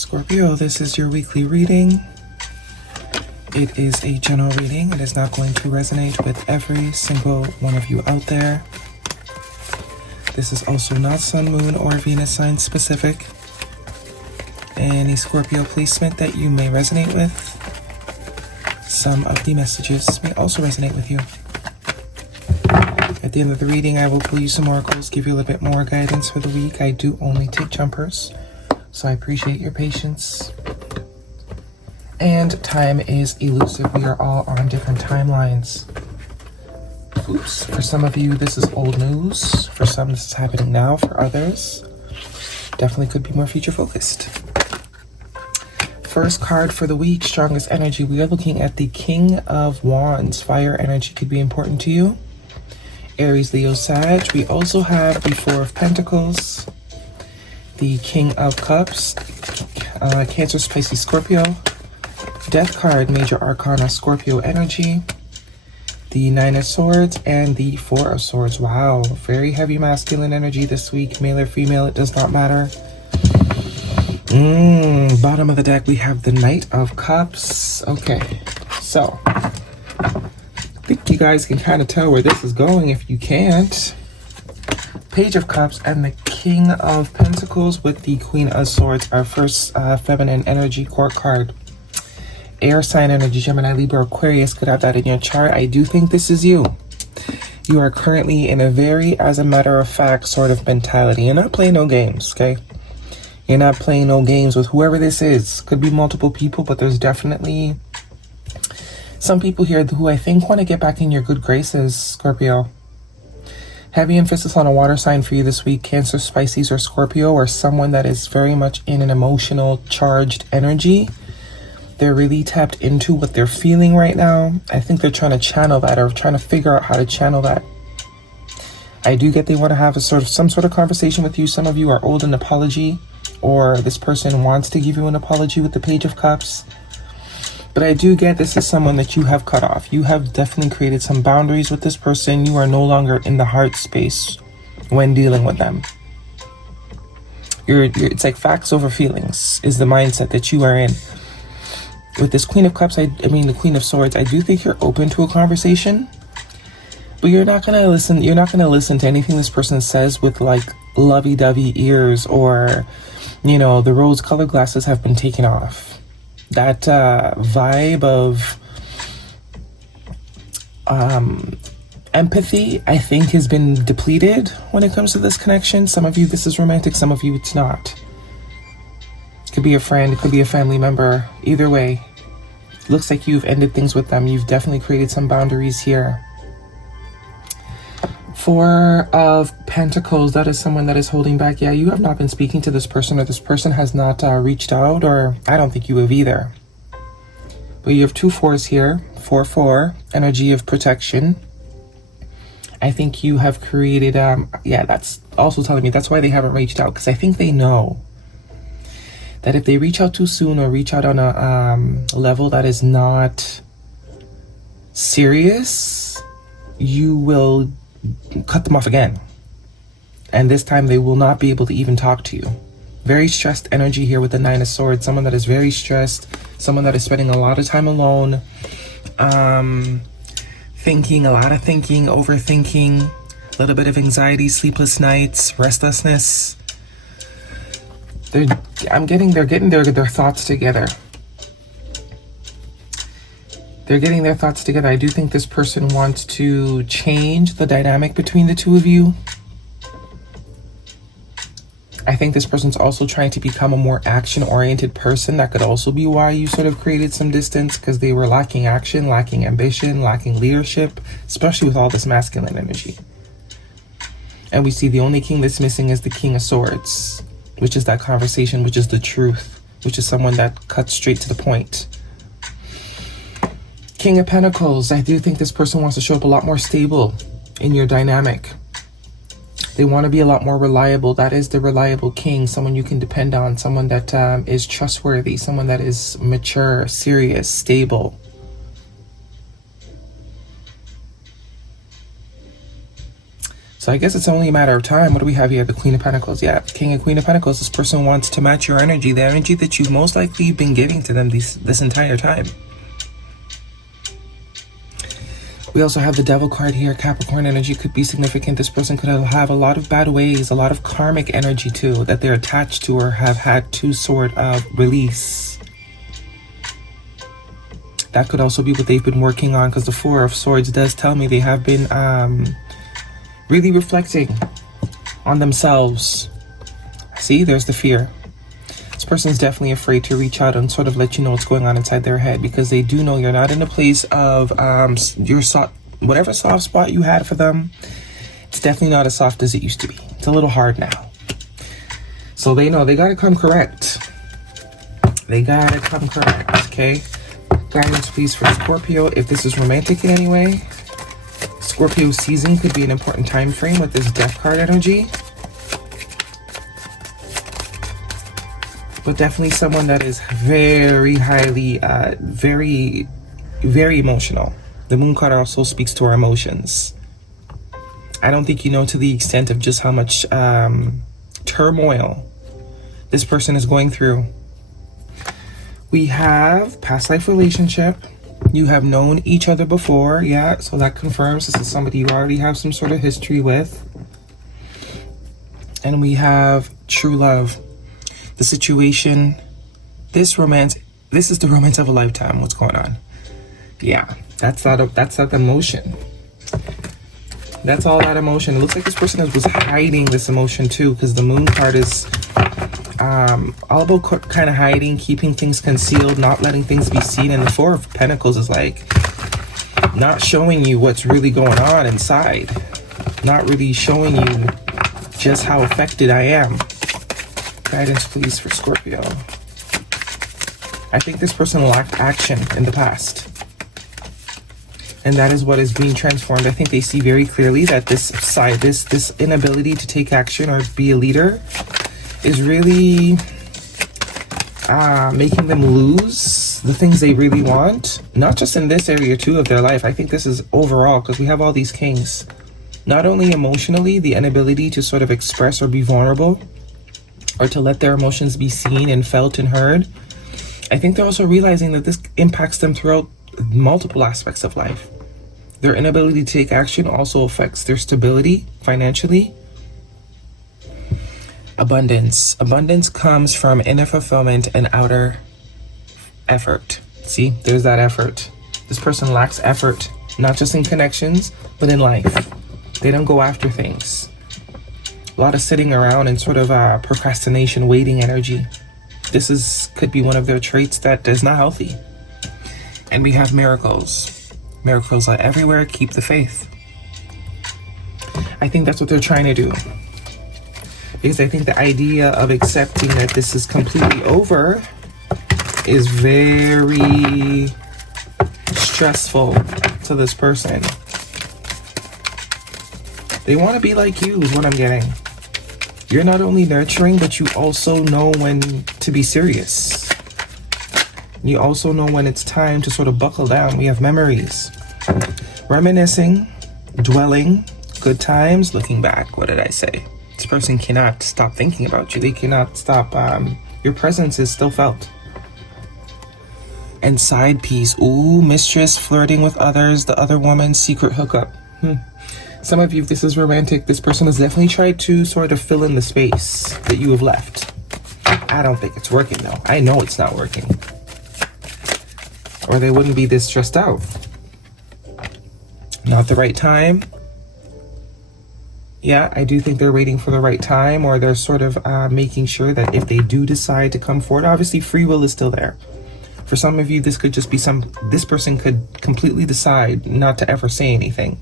Scorpio, this is your weekly reading. It is a general reading. It is not going to resonate with every single one of you out there. This is also not Sun, Moon, or Venus sign specific. Any Scorpio placement that you may resonate with, some of the messages may also resonate with you. At the end of the reading, I will pull you some oracles, give you a little bit more guidance for the week. I do only take jumpers, so I appreciate your patience. And time is elusive. We are all on different timelines. Oops. For some of you, this is old news. For some, this is happening now. For others, definitely could be more future focused. First card for the week, strongest energy. We are looking at the King of Wands. Fire energy could be important to you. Aries, Leo, Sag. We also have the Four of Pentacles, the King of Cups, Cancer, Pisces, Scorpio. Death card, Major Arcana, Scorpio energy, the Nine of Swords, and the Four of Swords. Wow, very heavy masculine energy this week. Male or female, it does not matter. Bottom of the deck, we have the Knight of Cups. Okay, so I think you guys can kind of tell where this is going if you can't. Page of Cups and the King of Pentacles with the Queen of Swords, our first feminine energy court card. Air sign energy, Gemini, Libra, Aquarius, could have that in your chart. I do think this is you. You are currently in a very, as a matter of fact, sort of mentality. You're not playing no games, okay? You're not playing no games with whoever this is. Could be multiple people, but there's definitely some people here who I think want to get back in your good graces, Scorpio. Heavy emphasis on a water sign for you this week, Cancer, Pisces, or Scorpio, or someone that is very much in an emotional, charged energy. They're really tapped into what they're feeling right now. I think they're trying to channel that, or trying to figure out how to channel that. I do get they want to have some sort of conversation with you. Some of you are owed an apology, or this person wants to give you an apology with the Page of Cups. But I do get this is someone that you have cut off. You have definitely created some boundaries with this person. You are no longer in the heart space when dealing with them. It's like facts over feelings is the mindset that you are in. With this Queen of Cups, I mean the Queen of Swords, I do think you're open to a conversation, but you're not gonna listen. You're not gonna listen to anything this person says with like lovey-dovey ears, or the rose-colored glasses have been taken off. That vibe of empathy, I think, has been depleted when it comes to this connection. Some of you, this is romantic. Some of you, it's not. It could be a friend. It could be a family member. Either way, looks like you've ended things with them. You've definitely created some boundaries here. Four of Pentacles, that is someone that is holding back. Yeah, you have not been speaking to this person, or this person has not reached out, or I don't think you have either. But you have two fours here. 4-4, energy of protection. I think you have created, yeah, that's also telling me that's why they haven't reached out, because I think they know that if they reach out too soon, or reach out on a level that is not serious, you will cut them off again. And this time they will not be able to even talk to you. Very stressed energy here with the Nine of Swords. Someone that is very stressed. Someone that is spending a lot of time alone. Thinking, a lot of thinking, overthinking. A little bit of anxiety, sleepless nights, restlessness. They're getting their thoughts together. They're getting their thoughts together. I do think this person wants to change the dynamic between the two of you. I think this person's also trying to become a more action-oriented person. That could also be why you sort of created some distance, because they were lacking action, lacking ambition, lacking leadership, especially with all this masculine energy. And we see the only king that's missing is the King of Swords, which is that conversation, which is the truth, which is someone that cuts straight to the point. King of Pentacles, I do think this person wants to show up a lot more stable in your dynamic. They want to be a lot more reliable. That is the reliable king, someone you can depend on, someone that is trustworthy, someone that is mature, serious, stable. So So I guess it's only a matter of time. What do we have here? The Queen of Pentacles. Yeah, King and Queen of Pentacles. This person wants to match your energy, the energy that you've most likely been giving to them this entire time. We also have the Devil card here. Capricorn energy could be significant. This person could have a lot of bad ways, a lot of karmic energy too, that they're attached to or have had to sort of release. That could also be what they've been working on, because the Four of Swords does tell me they have been really reflecting on themselves. See, there's the fear. This person's definitely afraid to reach out and sort of let you know what's going on inside their head, because they do know you're not in a place of whatever soft spot you had for them. It's definitely not as soft as it used to be. It's a little hard now. So they know they got to come correct. They got to come correct, okay? Guidance, please, for Scorpio. If this is romantic in any way, Scorpio season could be an important time frame with this Death card energy. But definitely someone that is very highly, very, very emotional. The Moon card also speaks to our emotions. I don't think you know to the extent of just how much turmoil this person is going through. We have past life relationship. You have known each other before. Yeah, so that confirms this is somebody you already have some sort of history with. And we have true love. The situation, this is the romance of a lifetime. What's going on? Yeah, that's that emotion. That's all that emotion. It looks like this person was hiding this emotion too, because the Moon card is all about kind of hiding, keeping things concealed, not letting things be seen. And the Four of Pentacles is like not showing you what's really going on inside, not really showing you just how affected I am. Guidance, please, for Scorpio. I think this person lacked action in the past, and that is what is being transformed. I think they see very clearly that this inability to take action or be a leader is really making them lose the things they really want, not just in this area too of their life. I think this is overall, because we have all these kings. Not only emotionally, the inability to sort of express or be vulnerable, or to let their emotions be seen and felt and heard. I think they're also realizing that this impacts them throughout multiple aspects of life. Their inability to take action also affects their stability financially. Abundance. Abundance comes from inner fulfillment and outer effort. See, there's that effort. This person lacks effort, not just in connections, but in life. They don't go after things. A lot of sitting around and sort of procrastination, waiting energy. This could be one of their traits that is not healthy. And we have miracles. Miracles are everywhere. Keep the faith. I think that's what they're trying to do. Because I think the idea of accepting that this is completely over is very stressful to this person. They want to be like you is what I'm getting. You're not only nurturing, but you also know when to be serious. You also know when it's time to sort of buckle down. We have memories. Reminiscing, dwelling, good times, looking back. What did I say? This person cannot stop thinking about you. They cannot stop. Your presence is still felt. And side piece. Ooh, mistress, flirting with others, the other woman's secret hookup. Some of you, if this is romantic, this person has definitely tried to sort of fill in the space that you have left. I don't think it's working though. I know it's not working. Or they wouldn't be this stressed out. Not the right time. Yeah, I do think they're waiting for the right time, or they're sort of making sure that if they do decide to come forward, obviously free will is still there. For some of you, this could just be this person could completely decide not to ever say anything.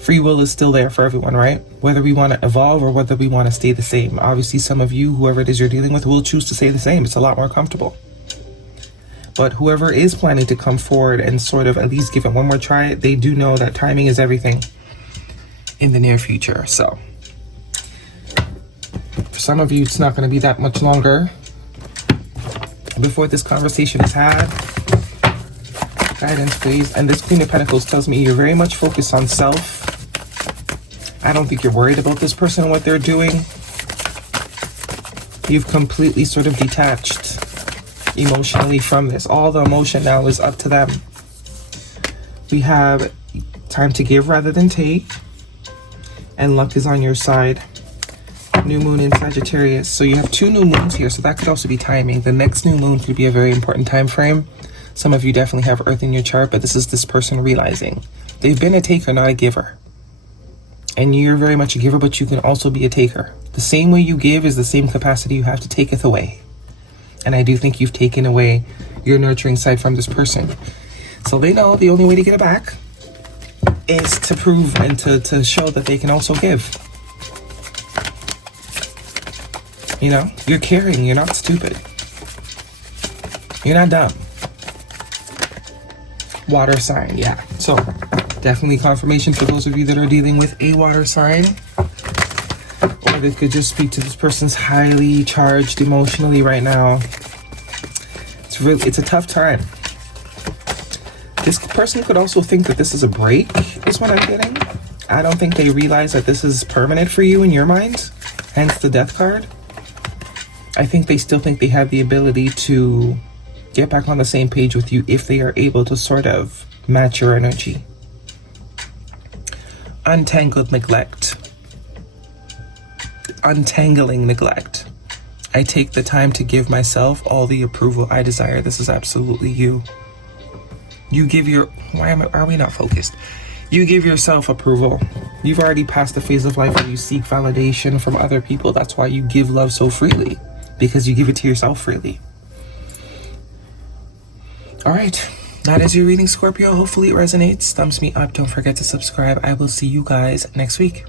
Free will is still there for everyone, right? Whether we want to evolve or whether we want to stay the same. Obviously, some of you, whoever it is you're dealing with, will choose to stay the same. It's a lot more comfortable. But whoever is planning to come forward and sort of at least give it one more try, they do know that timing is everything in the near future. So for some of you, it's not going to be that much longer before this conversation is had. Guidance, please. And this Queen of Pentacles tells me you're very much focused on self. I don't think you're worried about this person and what they're doing. You've completely sort of detached emotionally from this. All the emotion now is up to them. We have time to give rather than take. And luck is on your side. New moon in Sagittarius. So you have 2 new moons here. So that could also be timing. The next new moon could be a very important time frame. Some of you definitely have Earth in your chart, but this is this person realizing they've been a taker, not a giver. And you're very much a giver, but you can also be a taker. The same way you give is the same capacity you have to taketh away. And I do think you've taken away your nurturing side from this person. So they know the only way to get it back is to prove and to show that they can also give. You know, you're caring, you're not stupid. You're not dumb. Water sign, yeah. So, definitely confirmation for those of you that are dealing with a water sign. Or this could just speak to this person's highly charged emotionally right now. It's a tough time. This person could also think that this is a break, is what I'm getting. I don't think they realize that this is permanent for you in your mind, hence the death card. I think they still think they have the ability to get back on the same page with you if they are able to sort of match your energy. Untangled neglect. Untangling neglect. I take the time to give myself all the approval I desire. This is absolutely you. You give your... are we not focused? You give yourself approval. You've already passed the phase of life where you seek validation from other people. That's why you give love so freely. Because you give it to yourself freely. Alright. That is your reading, Scorpio. Hopefully it resonates. Thumbs me up. Don't forget to subscribe. I will see you guys next week.